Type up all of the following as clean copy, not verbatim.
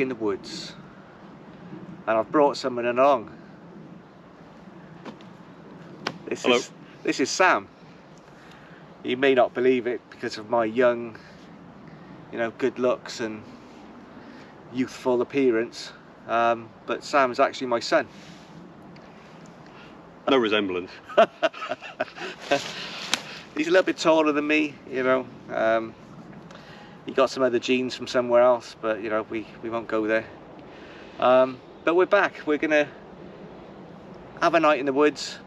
back in the woods, and I've brought someone along. This is Sam. You may not believe it because of my young, you know, good looks and youthful appearance, but Sam is actually my son. No resemblance. He's a little bit taller than me, you know. He got some other genes from somewhere else, but you know, we won't go there. But we're back. We're gonna have a night in the woods.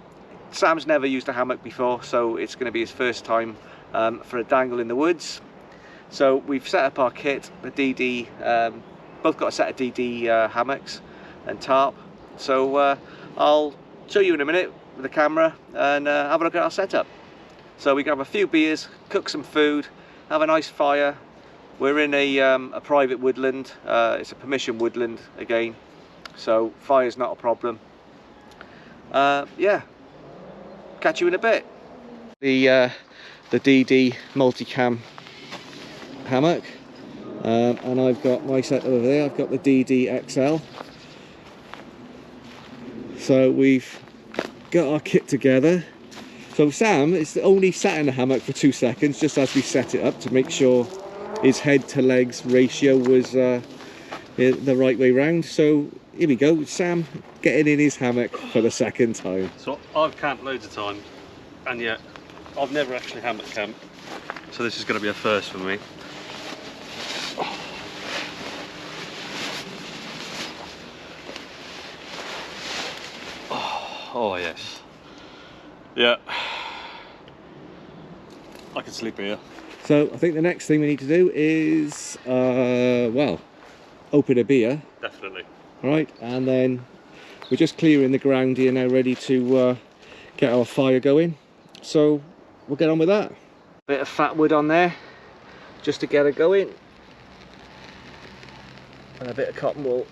Sam's never used a hammock before, so it's going to be his first time for a dangle in the woods. So we've set up our kit, the DD, both got a set of DD hammocks and tarp. So I'll show you in a minute with the camera and have a look at our setup. So we can have a few beers, cook some food, have a nice fire. We're in a private woodland. It's a permission woodland again, so fire's not a problem. Yeah. Catch you in a bit. The DD multicam hammock, and I've got my set over there. I've got the DD XL. So we've got our kit together. So Sam is only sat in the hammock for 2 seconds, just as we set it up to make sure his head to legs ratio was the right way round. So here we go, Sam getting in his hammock for the second time. So I've camped loads of times, and yet I've never actually hammock camped. So this is going to be a first for me. Oh yes. Yeah. I can sleep here. So I think the next thing we need to do is, well, open a beer. Definitely. Right, and then we're just clearing the ground here now, ready to get our fire going. So we'll get on with that. Bit of fat wood on there, just to get it going. And a bit of cotton wool.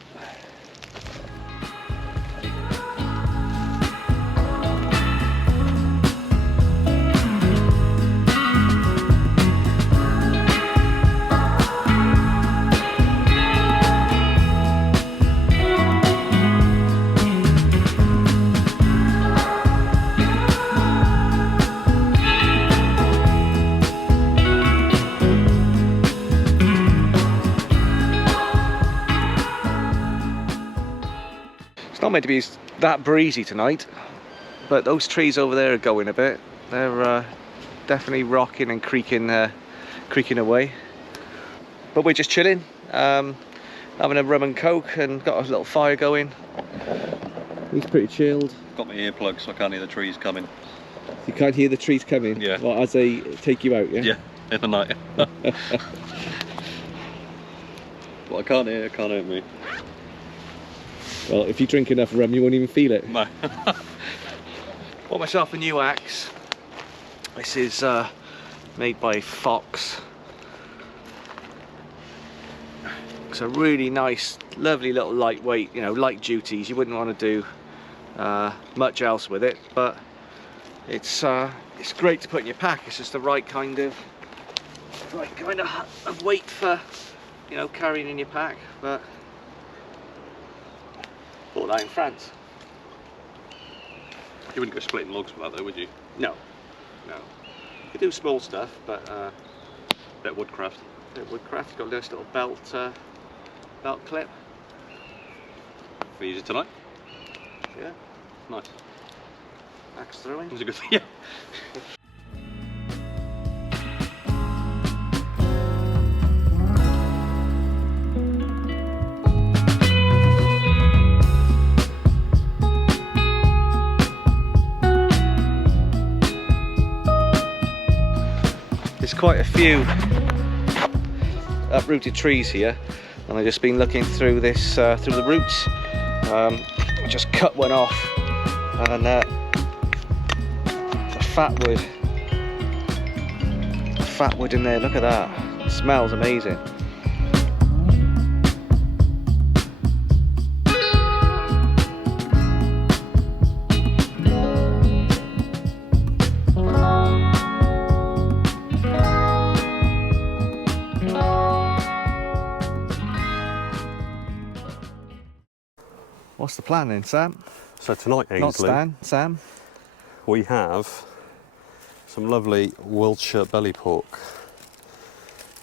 It's not meant to be that breezy tonight, but those trees over there are going a bit. They're definitely rocking and creaking away. But we're just chilling, having a rum and coke, and got a little fire going. He's pretty chilled. Got my earplugs so I can't hear the trees coming. You can't hear the trees coming? Yeah. Well, as they take you out, yeah? Yeah, in the night. What I can't hear, can't hurt me. Well, if you drink enough rum, you won't even feel it. No. Bought myself a new axe. This is made by Fox. It's a really nice, lovely little lightweight, you know, light duties. You wouldn't want to do much else with it, but it's great to put in your pack. It's just the right kind of weight for, you know, carrying in your pack. But bought that in France. You wouldn't go splitting logs with that though, would you? No, no. You could do small stuff, but Bit of woodcraft. bit of woodcraft. Got a nice little belt clip. We use it tonight. Yeah, Nice. axe throwing. It was a good thing. Yeah. There's quite a few uprooted trees here, and I've just been looking through this through the roots. I just cut one off, and it's a fat wood in there. Look at that, it smells amazing. What's the plan then, Sam? So tonight, Ainsley, Not Stan, Sam. we have some lovely Wiltshire belly pork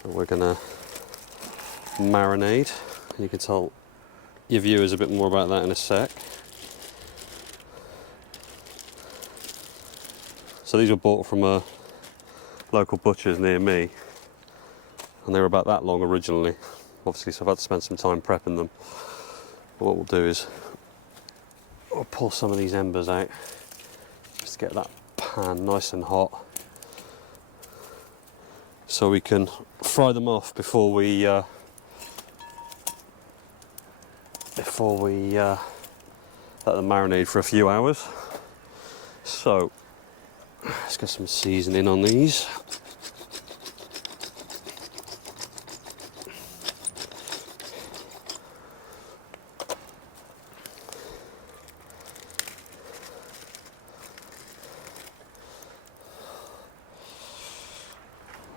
that we're gonna marinade. You can tell your viewers a bit more about that in a sec. So these were bought from a local butcher's near me, and they were about that long originally, obviously, so I've had to spend some time prepping them. But what we'll do is we'll pull some of these embers out just to get that pan nice and hot, so we can fry them off before we let them marinate for a few hours. So let's get some seasoning on these.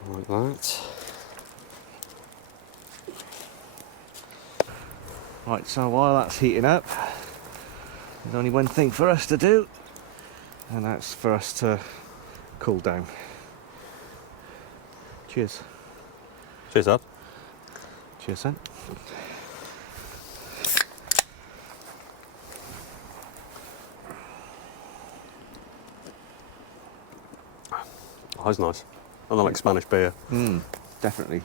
Like that. Right, so while that's heating up, there's only one thing for us to do, and that's for us to cool down. Cheers. Cheers, Dad. Cheers, son. Oh, that's nice. I like Spanish beer. Definitely.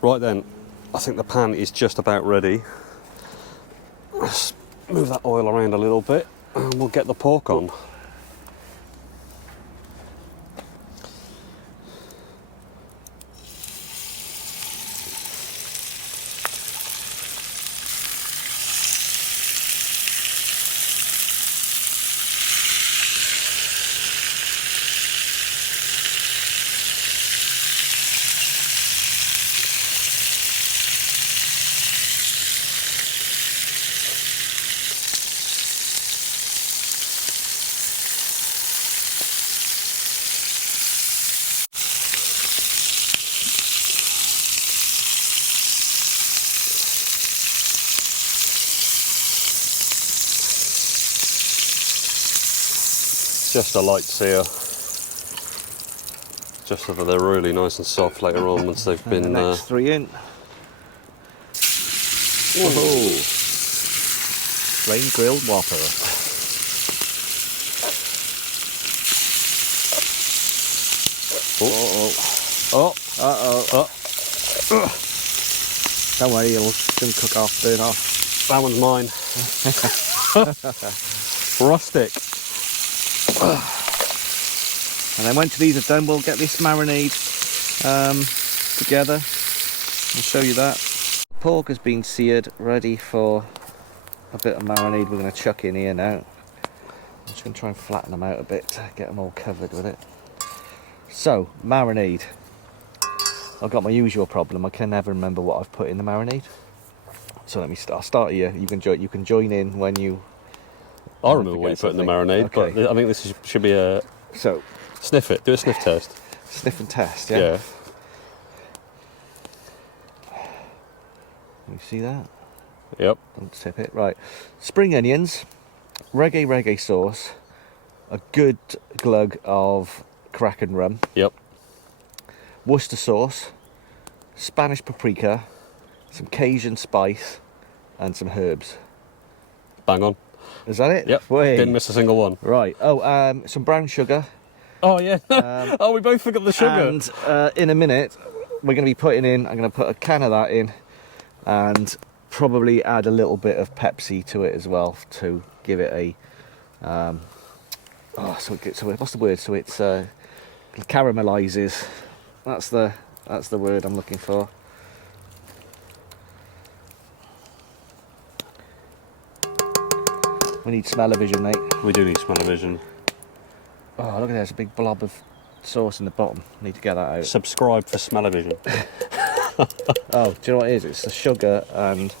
Right then, I think the pan is just about ready. Let's move that oil around a little bit and we'll get the pork on. Just a light sear, just so that they're really nice and soft later on once they've been. The next 3 in. Whoa. Plain grilled whopper. Don't worry, it'll soon cook off, burn off. That one's mine. Rustic. And then once these are done, we'll get this marinade together. I'll show you that. Pork has been seared, ready for a bit of marinade we're going to chuck in here now. I'm just going to try and flatten them out a bit to get them all covered with it. So, marinade. I've got my usual problem, I can never remember what I've put in the marinade. So I'll start here. You can join in when you... I remember what you put in the marinade, okay. But I think this should be a... So... Sniff it, do a sniff test. Sniff and test, yeah? Yeah. Can you see that? Yep. Don't tip it. Right. Spring onions, reggae sauce, a good glug of Kraken rum. Yep. Worcester sauce, Spanish paprika, some Cajun spice, and some herbs. Bang on. Is that it? Yep. Wait. Didn't miss a single one. Right. Oh, some brown sugar. Oh yeah. Oh, we both forgot the sugar. And in a minute, we're going to be putting in. I'm going to put a can of that in, and probably add a little bit of Pepsi to it as well to give it a. So what's the word? So it's caramelizes. That's the word I'm looking for. We need smell-o-vision, mate. We do need smell-o-vision. Oh, look at that, there's a big blob of sauce in the bottom. Need to get that out. Subscribe for smell-o-vision. Oh, do you know what it is? It's the sugar, and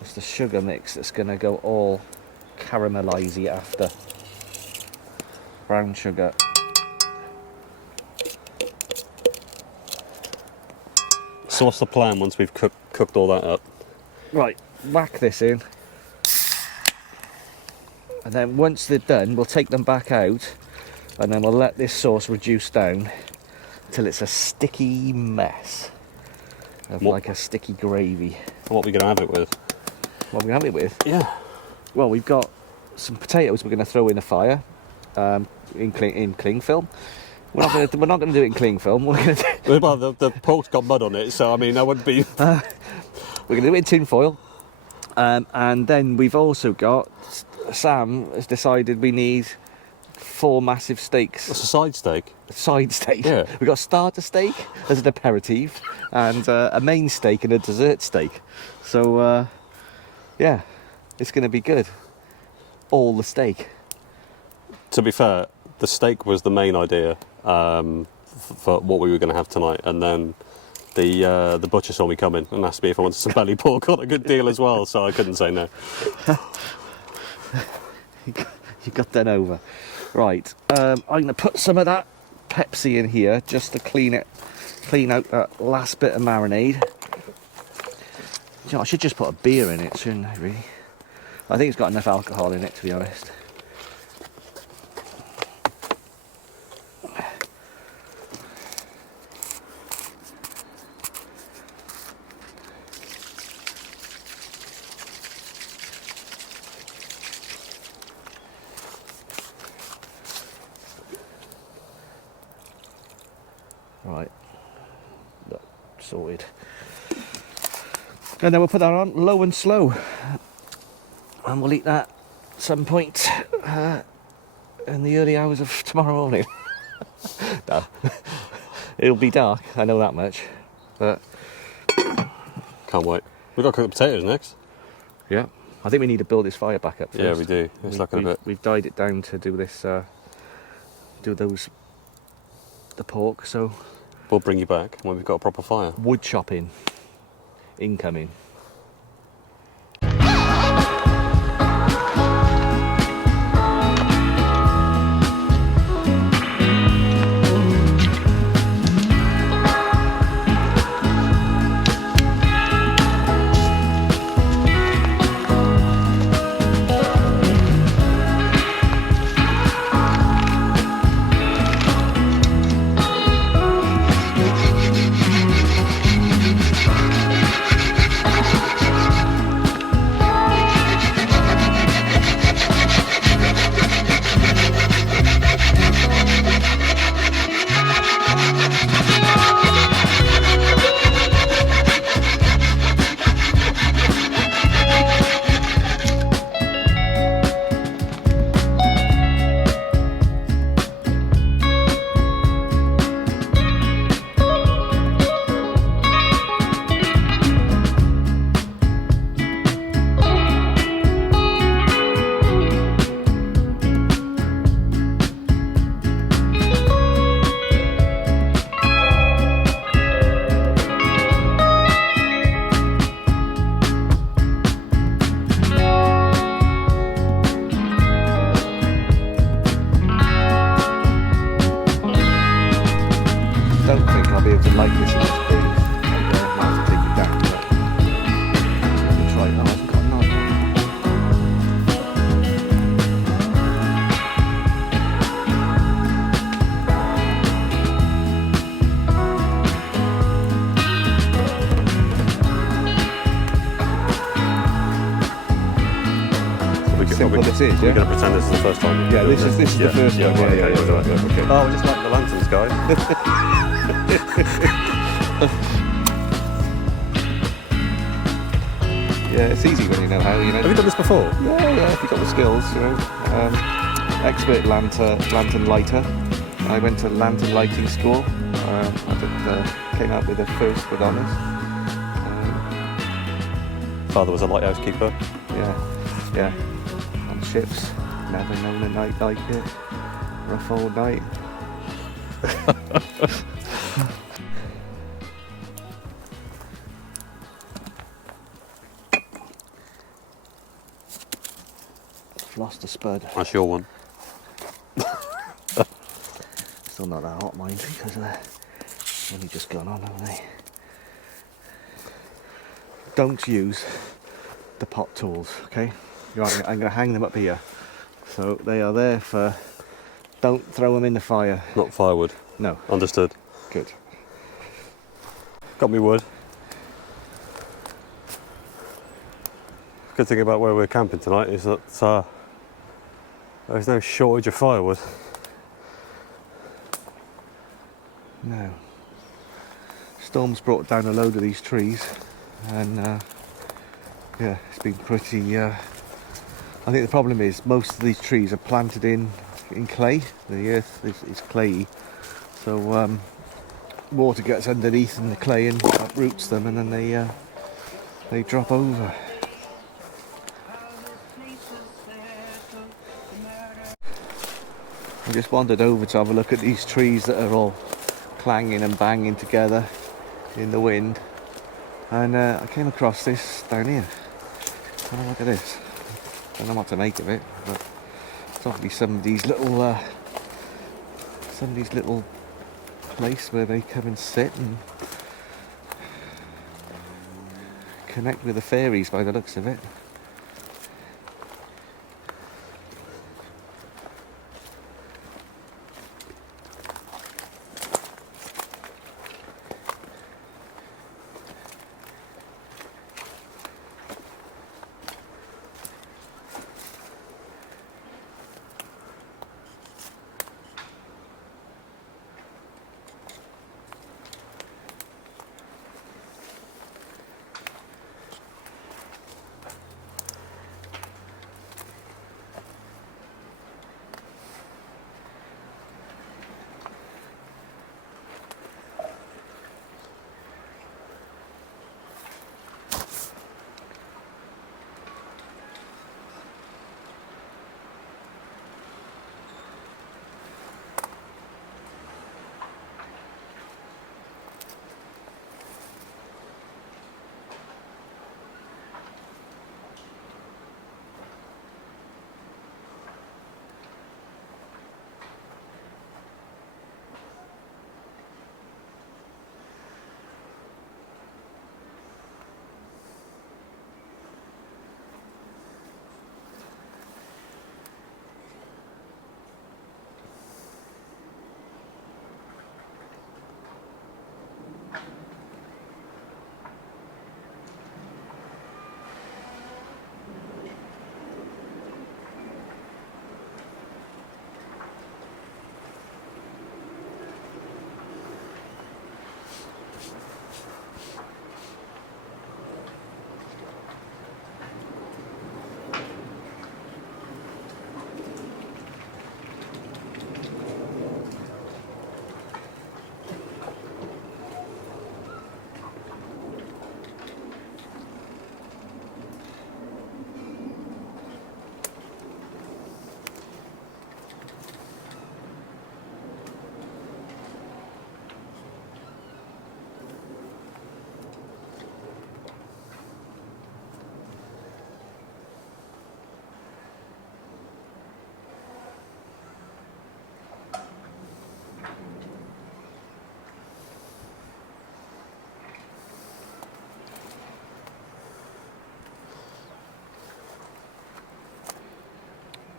it's the sugar mix that's going to go all caramelizey after. Brown sugar. So what's the plan once we've cooked all that up? Right, whack this in. And then once they're done, we'll take them back out and then we'll let this sauce reduce down until it's a sticky mess of like a sticky gravy. What are we going to have it with? What are we going to have it with? Yeah. Well, we've got some potatoes we're going to throw in the fire in cling film. We're not going to do it in cling film. We're going to do Well, the pork's got mud on it, so I mean, that would be. we're going to do it in tin foil. And then we've also got, Sam has decided we need 4 massive steaks. It's a side steak. Side steak. Yeah. We've got starter steak as an aperitif and a main steak and a dessert steak. So, yeah, it's going to be good. All the steak. To be fair, the steak was the main idea for what we were going to have tonight, and then the butcher saw me coming and asked me if I wanted some belly pork on a good deal as well, so I couldn't say no. You got done over. Right, I'm going to put some of that Pepsi in here just to clean out that last bit of marinade. You know, I should just put a beer in it, shouldn't I, really? I think it's got enough alcohol in it, to be honest. Right, that's sorted. And then we'll put that on low and slow. And we'll eat that at some point in the early hours of tomorrow morning. No. It'll be dark, I know that much. But Can't wait. We've got to cook the potatoes next. yeah, I think we need to build this fire back up first. Yeah, we do. It's looking a bit. We've dyed it down to do this, the pork, so We'll bring you back when we've got a proper fire. wood chopping incoming. Simple this is, yeah? We're going to pretend this is the first time. Yeah, this is the first one. Right, Yeah, okay. Oh, we're just like the lanterns, guys. Yeah, it's easy when you know how, you know. Have you done this before? Yeah, if you've got the skills, you know. Expert lantern lighter. I went to lantern lighting school. I came out with a first with honours. Father was a lighthouse keeper. Yeah. On ships. Never known a night like it. Rough old night. Lost a spud. That's your one. Still not that hot, mind, because they've only just gone on, haven't they? Don't use the pot tools, okay? I'm going to hang them up here. So they are there for, don't throw them in the fire. Not firewood. No. Understood. Good. Got me wood. Good thing about where we're camping tonight is that there's no shortage of firewood. No. Storm's brought down a load of these trees, and yeah, it's been pretty. I think the problem is most of these trees are planted in clay. The earth is clayey, so water gets underneath in the clay and uproots them, and then they drop over. I just wandered over to have a look at these trees that are all clanging and banging together in the wind, and I came across this down here. Oh, look at this. Don't know what to make of it, but it's obviously somebody's little place where they come and sit and connect with the fairies by the looks of it.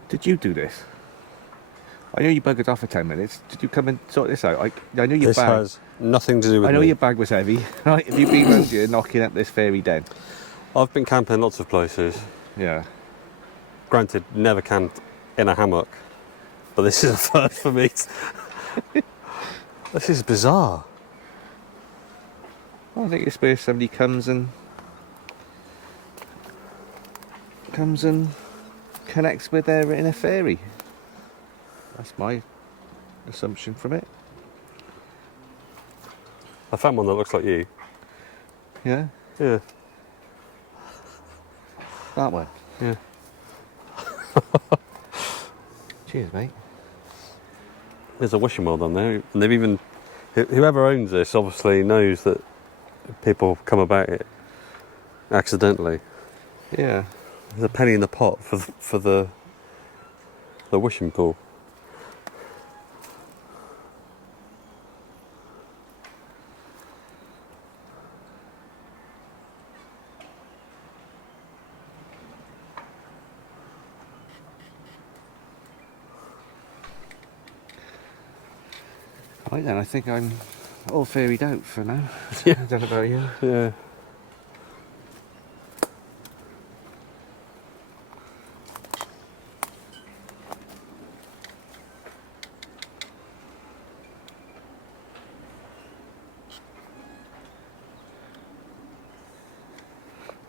Did you do this? I know you buggered off for 10 minutes. Did you come and sort this out? I know your This bag. has nothing to do with I know me. your bag was heavy. Right? Have you been around here knocking up this fairy den? I've been camping lots of places. Yeah. Granted, never camped in a hammock, but this is a first for me. This is bizarre. I think it's where somebody comes and connects with their inner fairy. That's my assumption from it. I found one that looks like you. Yeah? Yeah. That one? Yeah. Cheers, mate. There's a wishing well done there, and they've even, whoever owns this obviously knows that people come about it accidentally. Yeah. There's a penny in the pot for the wishing pool. Right then, I think I'm all ferried out for now. Yeah. I don't know about you. Yeah.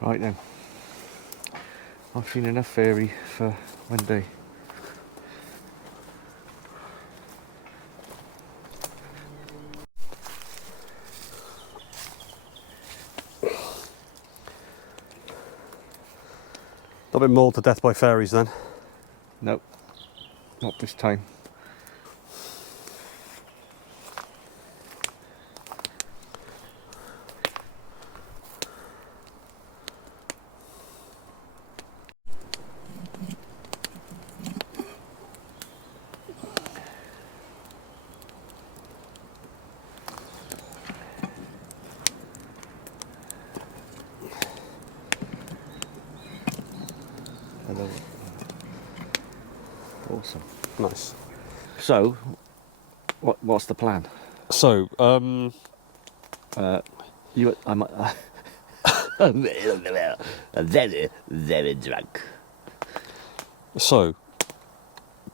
Right then. I've seen enough ferry for one day. Not been mauled to death by fairies then. Nope. Not this time. Hello. Awesome. Nice. So, what's the plan? So, You, I'm very, very drunk. so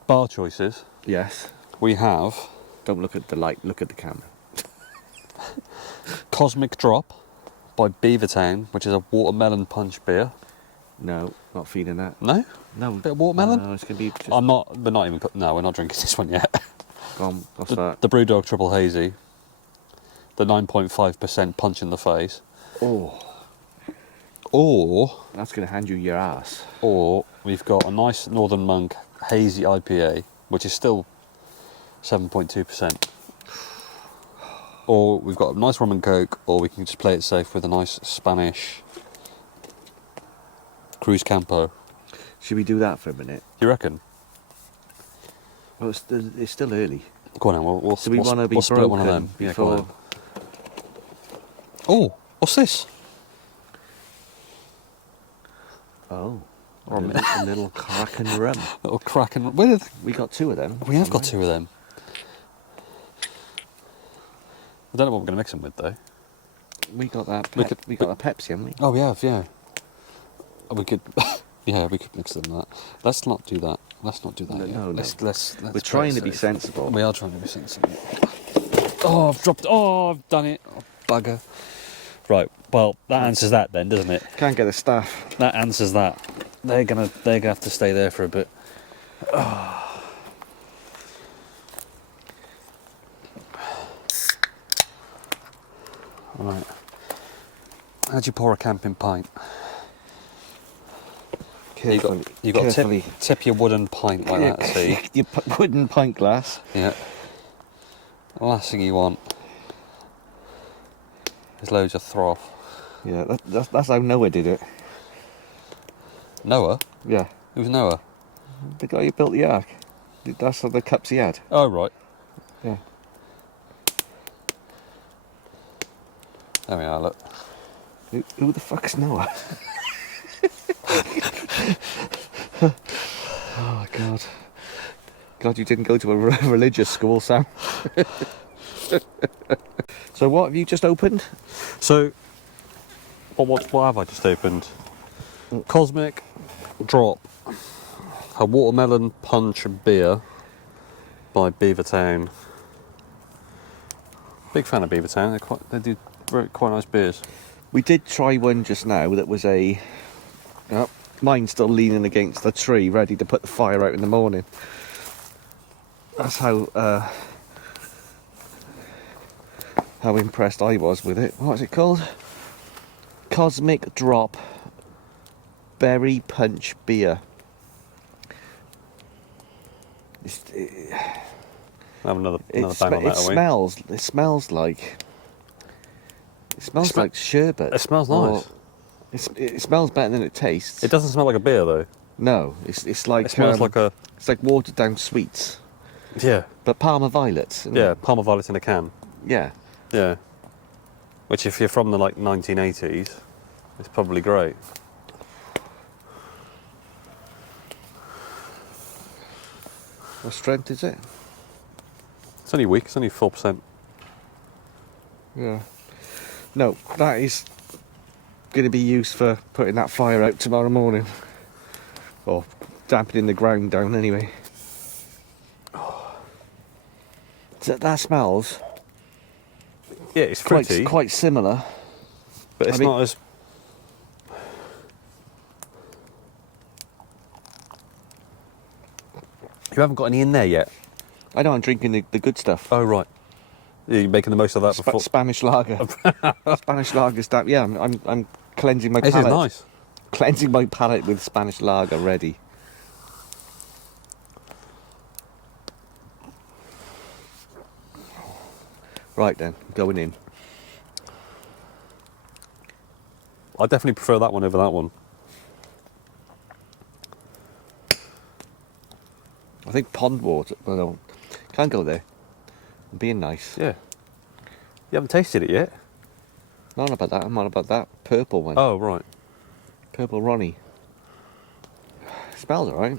bar choices. Yes. We have Don't look at the light. Look at the camera. Cosmic Drop by Beavertown, which is a watermelon punch beer. No, not feeding that. No? No. Bit of watermelon? No, it's gonna be. Just, I'm not. We're not even. No, we're not drinking this one yet. Go on, what's that? The Brewdog Triple Hazy. The 9.5% punch in the face. Oh, Or that's gonna hand you your ass. we've got a nice Northern Monk Hazy IPA, which is still 7.2%. Or we've got a nice rum and coke, or we can just play it safe with a nice Spanish Cruz Campo. Should we do that for a minute? You reckon? Well, it's still early. Go on then, we'll Do we want to be split broken one of them. Yeah, go before? on. Oh, what's this? Oh, Or a little Kraken rum. Little Kraken. Where did We got two of them. we have got two of them? I don't know what we're going to mix them with though. We got that. We We got a Pepsi, haven't we? Oh, we have, yeah. We could, yeah, we could mix them that. Let's not do that. Let's not do that. No, yet. no. Let's We're play trying it to be safe. sensible. We are trying to be sensible. Oh, I've dropped. Oh, I've done it. Oh, bugger. Right. Well, that answers that then, doesn't it? Can't get the staff. That answers that. They're gonna have to stay there for a bit. Right. How'd you pour a camping pint? Carefully. You got to carefully. tip your wooden pint like that. See? Your wooden pint glass. Yeah. The last thing you want is loads of froth. Yeah, that's how Noah did it. Noah? Yeah, Who's Noah? the guy who built the ark. That's the cups he had. Oh, right. Yeah. There we are, look. Who the fuck's Noah? Oh God. God, you didn't go to a religious school, Sam. So what have you just opened? So, what have I just opened? Cosmic Drop, a watermelon punch beer by Beavertown. Big fan of Beavertown. They do quite nice beers. We did try one just now that was a... Oh, mine's still leaning against the tree, ready to put the fire out in the morning. That's how impressed I was with it. What's it called? Cosmic Drop Berry Punch Beer. Have another bang on that, It smells like sherbet. It smells or- nice. It smells better than it tastes. It doesn't smell like a beer though. No, it's like It smells like a it's like watered down sweets, yeah but Parma violets. isn't yeah it? Parma Violet in a can. Yeah. Yeah. Which, if you're from the 1980s, it's probably great. What strength is it? It's only weak, it's only 4%. Yeah. No, that is going to be used for putting that fire out tomorrow morning. Or dampening the ground down anyway. So that smells Yeah, it's fruity, quite similar. but it's not as... You haven't got any in there yet? I know, I'm drinking the good stuff. Oh, right. You're making the most of that before... Spanish lager. Spanish lager stuff. Yeah, I'm cleansing my palate. This is nice. Cleansing my palate with Spanish lager ready. Right then, going in. I definitely prefer that one over that one. I think pond water, well, no, can't go there. I'm being nice. Yeah. You haven't tasted it yet? Not about that, I'm on about that purple one. Oh, right. Purple Ronnie. Smells alright.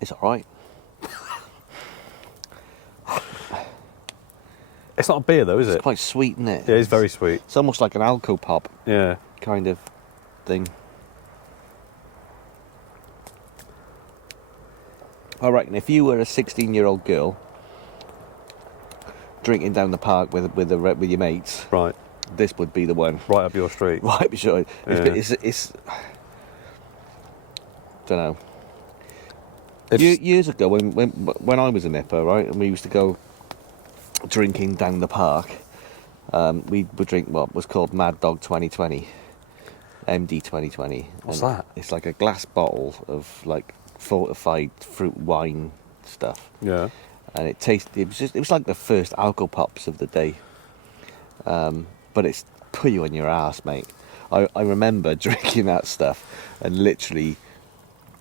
It's alright. It's not a beer though, is It's it? quite sweet, isn't it? Yeah, it's very sweet. It's almost like an alco pop Yeah. kind of thing. I reckon if you were a 16-year-old girl drinking down the park with your mates, Right. this would be the one. Right up your street. Right, be sure. Yeah. It's don't know. Years ago, when I was a nipper, right, and we used to go drinking down the park, we would drink what was called Mad Dog 2020, MD 2020. What's And that? It's like a glass bottle of like fortified fruit wine stuff. Yeah. And it was like the first alcohol pops of the day. But it's put you on your ass, mate. I remember drinking that stuff and literally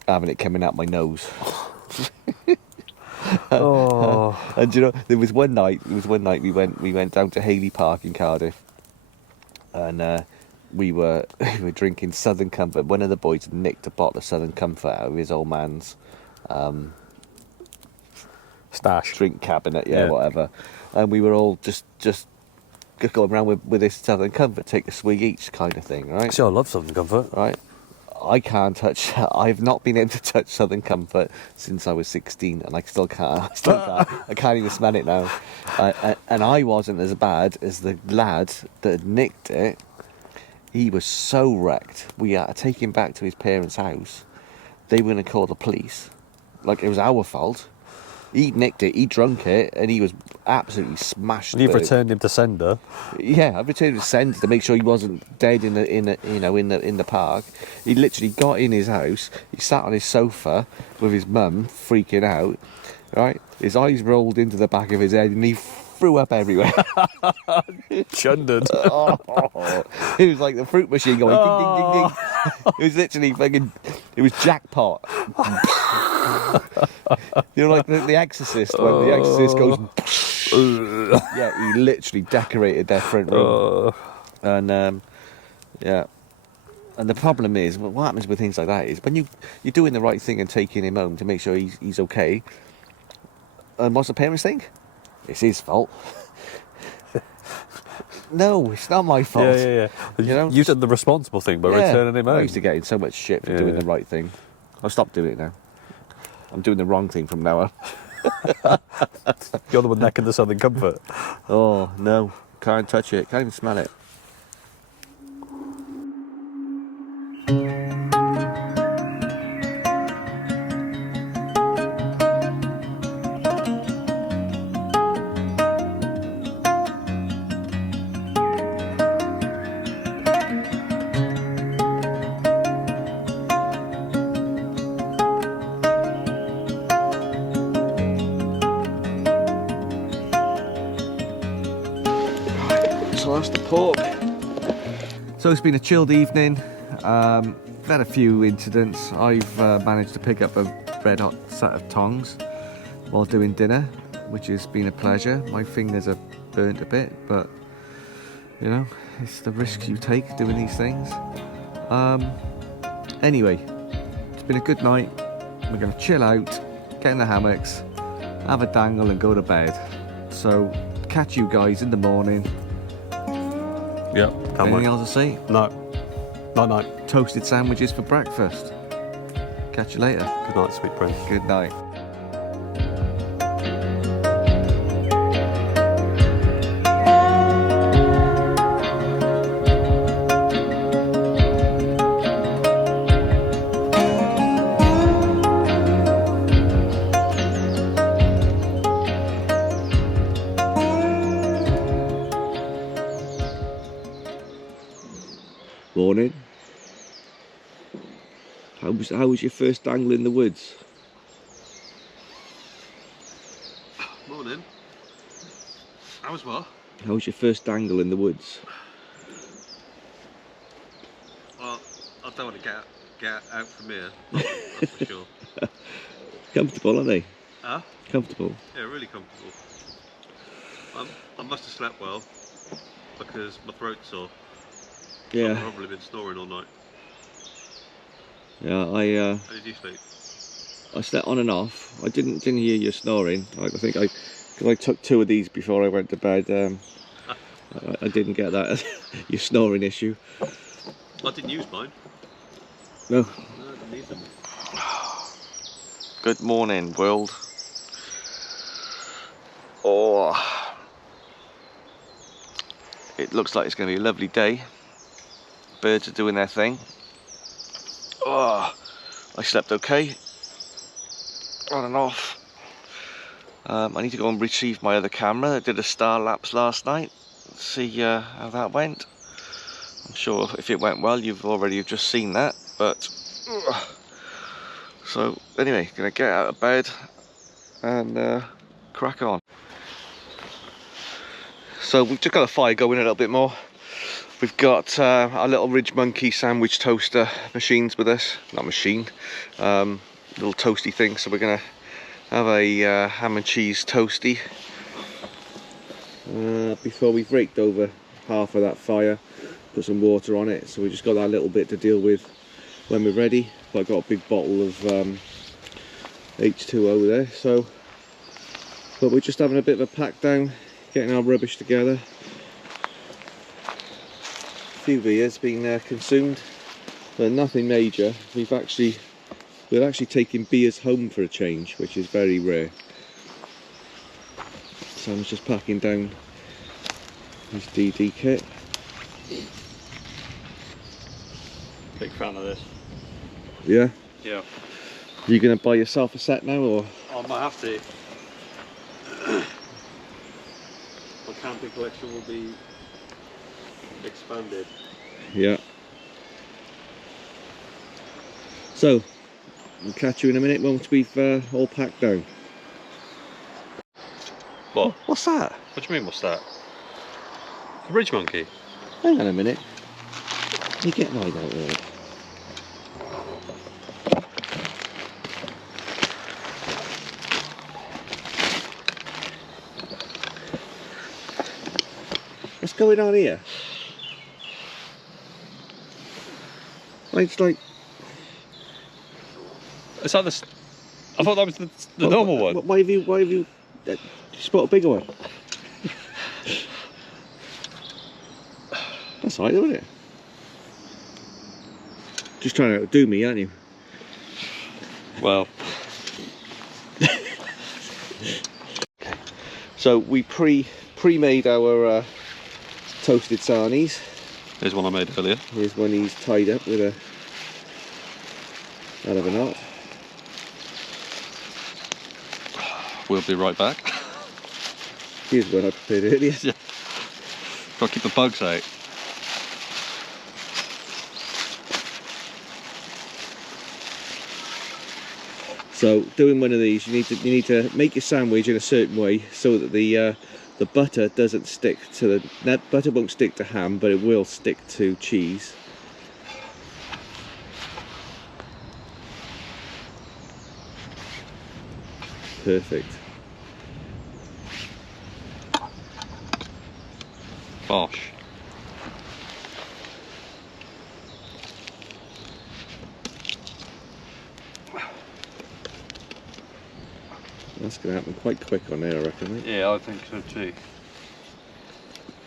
having it coming out my nose. Oh. And you know, there was one night we went down to Hayley Park in Cardiff, and we were drinking Southern Comfort. One of the boys had nicked a bottle of Southern Comfort out of his old man's Stash. drink cabinet, whatever. And we were all just going around with this Southern Comfort, take a swig each kind of thing, right? See, I love Southern Comfort. Right. I can't touch. I've not been able to touch Southern Comfort since I was 16, and I still can't. I can't even smell it now. And I wasn't as bad as the lad that had nicked it. He was so wrecked. We had to take him back to his parents' house. They were going to call the police. Like it was our fault. He nicked it, he drunk it, and he was absolutely smashed. And you've returned him to sender. Yeah, I've returned him to sender to make sure he wasn't dead in the park. He literally got in his house. He sat on his sofa with his mum, freaking out. Right, his eyes rolled into the back of his head, and he threw up everywhere. Chundered. It was like the fruit machine going ding ding ding ding. It was literally fucking. It was jackpot. You know, like the Exorcist, when the Exorcist goes. Yeah, he literally decorated their front room. And yeah. And the problem is, what happens with things like that is when you're doing the right thing and taking him home to make sure he's okay. And what's the parents think? It's his fault. No, it's not my fault. Yeah. You know? You did the responsible thing by returning him home. I used to get in so much shit for doing the right thing. I'll stop doing it now. I'm doing the wrong thing from now on. You're the one necking the Southern Comfort. Oh, no. Can't touch it. Can't even smell it. So that's the pork. So it's been a chilled evening. We've had a few incidents. I've managed to pick up a red hot set of tongs while doing dinner, which has been a pleasure. My fingers are burnt a bit, but you know, it's the risks you take doing these things. Anyway, it's been a good night. We're going to chill out, get in the hammocks, have a dangle and go to bed. So catch you guys in the morning. Yep. Anything else to say? No. No. Toasted sandwiches for breakfast. Catch you later. Good night, sweet prince. Good night. Morning. How was your first dangle in the woods? Morning. How was what? How was your first dangle in the woods? Well, I don't want to get out from here. That's for sure. Comfortable, aren't they? Huh? Comfortable. Yeah, really comfortable. I must have slept well because my throat's sore. Yeah. I've probably been snoring all night. Yeah, How did you sleep? I slept on and off. I didn't hear you snoring. I think because I took 2 of these before I went to bed. I didn't get that your snoring issue. I didn't use mine. No. No, I didn't need them. Good morning, world. Oh, it looks like it's going to be a lovely day. Birds are doing their thing. Oh, I slept okay. On and off. I need to go and retrieve my other camera. I did a star lapse last night. Let's see how that went. I'm sure if it went well, you've already just seen that. But so anyway, gonna get out of bed and crack on. So we've just got a fire going a little bit more. We've got our little Ridge Monkey sandwich toaster machines with us. Not machine, little toasty thing. So we're gonna have a ham and cheese toasty before we've raked over half of that fire. Put some water on it. So we just got that little bit to deal with when we're ready. But I've got a big bottle of H2O there. So, but we're just having a bit of a pack down, getting our rubbish together. Few beers been consumed, but nothing major. We're actually taking beers home for a change, which is very rare. So I'm just packing down this DD kit. Big fan of this. Yeah. Yeah. Are you going to buy yourself a set now, or? I might have to. My camping collection will be expanded. Yeah. So, we'll catch you in a minute once we've all packed down. What? What's that? What do you mean, what's that? A Ridge Monkey? Hang on a minute. You get right out there. What's going on here? It's like... Is that the... I thought that was the normal one. Why have you spot a bigger one? That's alright, isn't it? Just trying to outdo me, aren't you? Well. So we pre-made our toasted sarnies. Here's one I made earlier. Here's one he's tied up with a hell of a knot. We'll be right back. Here's one I prepared earlier. Yeah. Got to keep the bugs out. So doing one of these, you need to make your sandwich in a certain way so that the butter doesn't stick to the butter won't stick to ham, but it will stick to cheese. Perfect. Bosh. That's going to happen quite quick on there, I reckon. Mate. Yeah, I think so too.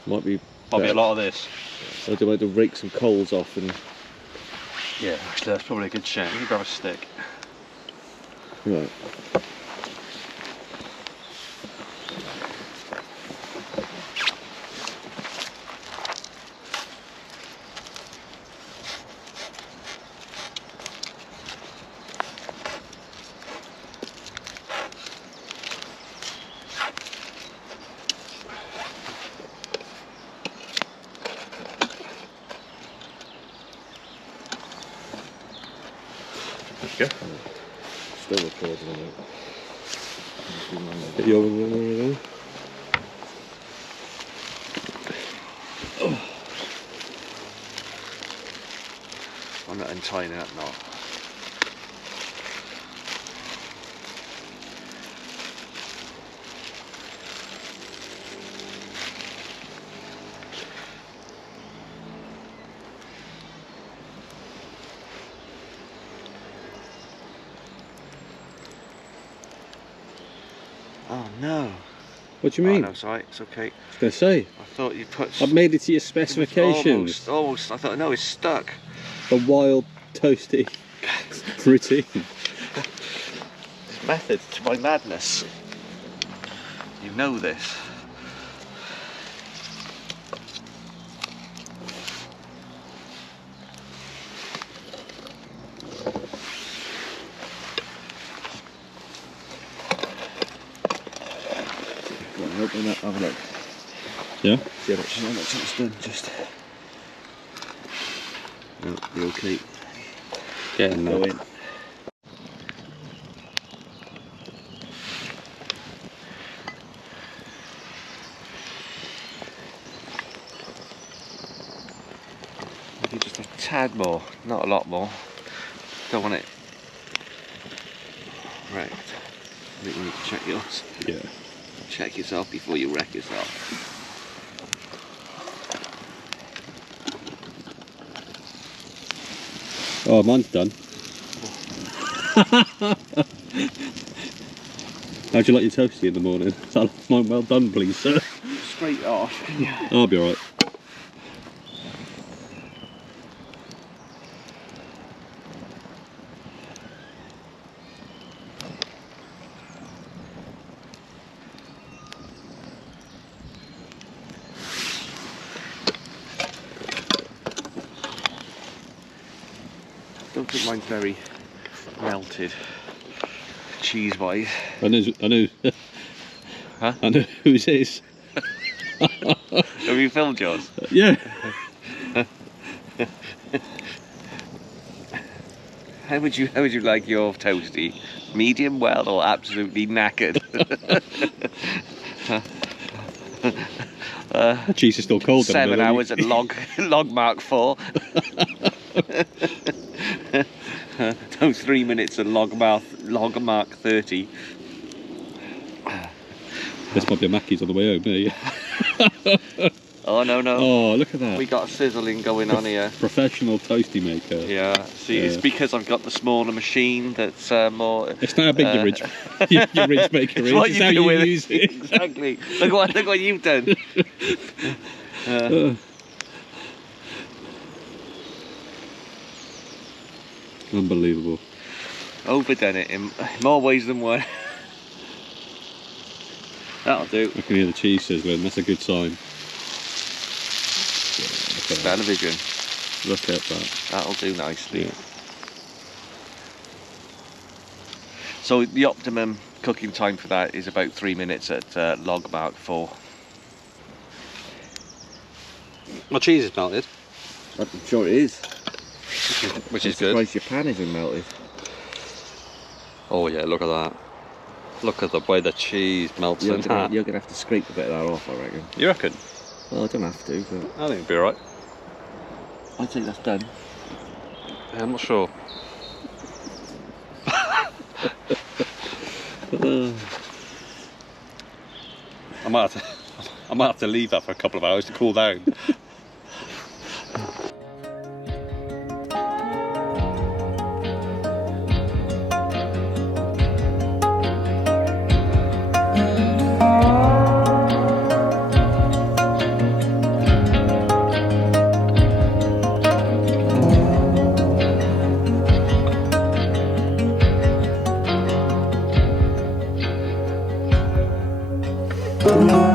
Might be a lot of this. I'd like to rake some coals off and... Yeah, actually that's probably a good shout. You grab a stick. Right. Yeah. Still recording on it. Get your one there. I'm not untying that knot. Oh no. What do you mean? Oh, no, sorry, it's okay. I was going to say. I thought you put... I've made it to your specifications. Almost. I thought, no, it's stuck. The wild, toasty routine. This method to my madness. You know this. Open that, have a look. Yeah? See how much it's done, just... No, you're okay. Get in there. Go in. Maybe just a tad more, not a lot more. Don't want it wrecked. I think we need to check yours. Yeah. Check yourself before you wreck yourself. Oh, mine's done. How'd you like your toasty in the morning? Is that mine well done, please, sir? Straight off. Yeah. I'll be alright. I don't think mine's very melted, cheese-wise. I know. Huh? I know whose it is. Have you filmed yours? Yeah. How would you like your toasty? Medium well or absolutely knackered? The cheese is still cold. 7 hours at log mark 4. No, 3 minutes at log mark 30. This might be a Mackey's on the way home, eh? Oh no. Oh, look at that. We got a sizzling going on here. Professional toasty maker. Yeah, see, it's because I've got the smaller machine that's more... It's not how big your ridge maker is, what it's you how do you with use it. Exactly. Look what you've done. Unbelievable. Overdone it in more ways than one. That'll do. I can hear the cheese sizzling, that's a good sign. Television. Look at that. That'll do nicely. Yeah. So the optimum cooking time for that is about 3 minutes at log mark 4. My cheese is melted. I'm sure it is. Which is good. I'm surprised your pan isn't melted. Oh yeah, look at that. Look at the way the cheese melts in that. You're gonna have to scrape a bit of that off, I reckon. You reckon? Well, I don't have to, but I think it'll be alright. I think that's done. Yeah, I'm not sure. I might have to leave that for a couple of hours to cool down. Bye.